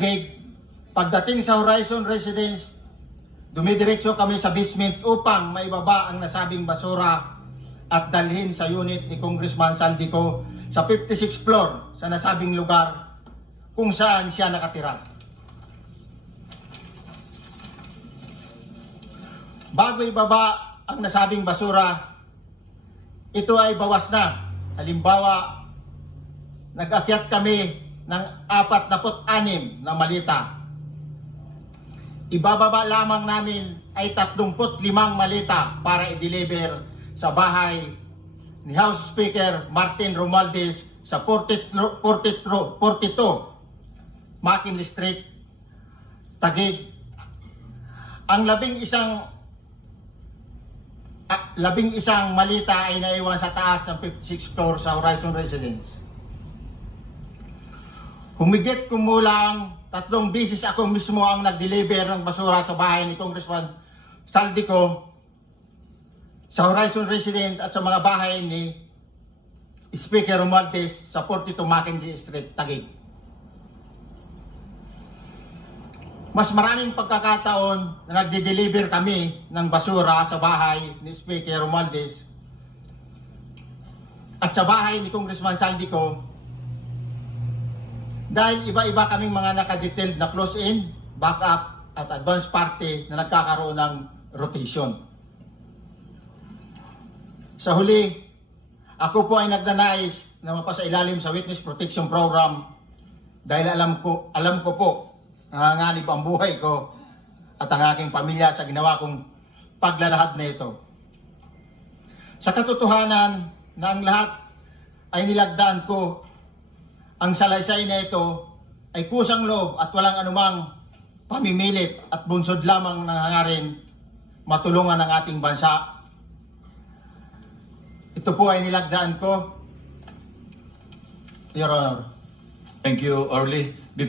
Taguig. Pagdating sa Horizon Residence, dumidiretso kami sa basement upang maibaba ang nasabing basura at dalhin sa unit ni Congressman Saldico sa 56th floor sa nasabing lugar kung saan siya nakatira. Bago ibaba ang nasabing basura, ito ay bawas na. Halimbawa, nag-akyat kami ng 46 na malita. Ibababa lamang namin ay 35 malita para i-deliver sa bahay ni House Speaker Martin Romualdez sa 42 McKinley Street, Taguig. Ang labing isang malita ay naiwan sa taas ng 56th floor sa Horizon Residence. Humigit kumulang 3 beses ako mismo ang nag-deliver ng basura sa bahay ni Congressman Saldico, sa Horizon Residence at sa mga bahay ni Speaker Romualdez sa 42 McKinley Street, Taguig. Mas maraming pagkakataon na nagde-deliver kami ng basura sa bahay ni Speaker Romualdez at sa bahay ni Congressman Saldico dahil iba-iba kaming mga nakadetailed na close-in, backup at advance party na nagkakaroon ng rotation. Sa huli, ako po ay nagnanais na mapasailalim sa Witness Protection Program dahil alam ko po nanganganib ang buhay ko at ang aking pamilya sa ginawa kong paglalahad na ito. Sa katotohanan na ang lahat ay nilagdaan ko, ang salaysay na ito ay kusang loob at walang anumang pamimilit at bunsod lamang nangangarin matulungan ang ating bansa. Ito po ay nilagdaan ko, Your Honor. Thank you, Orly.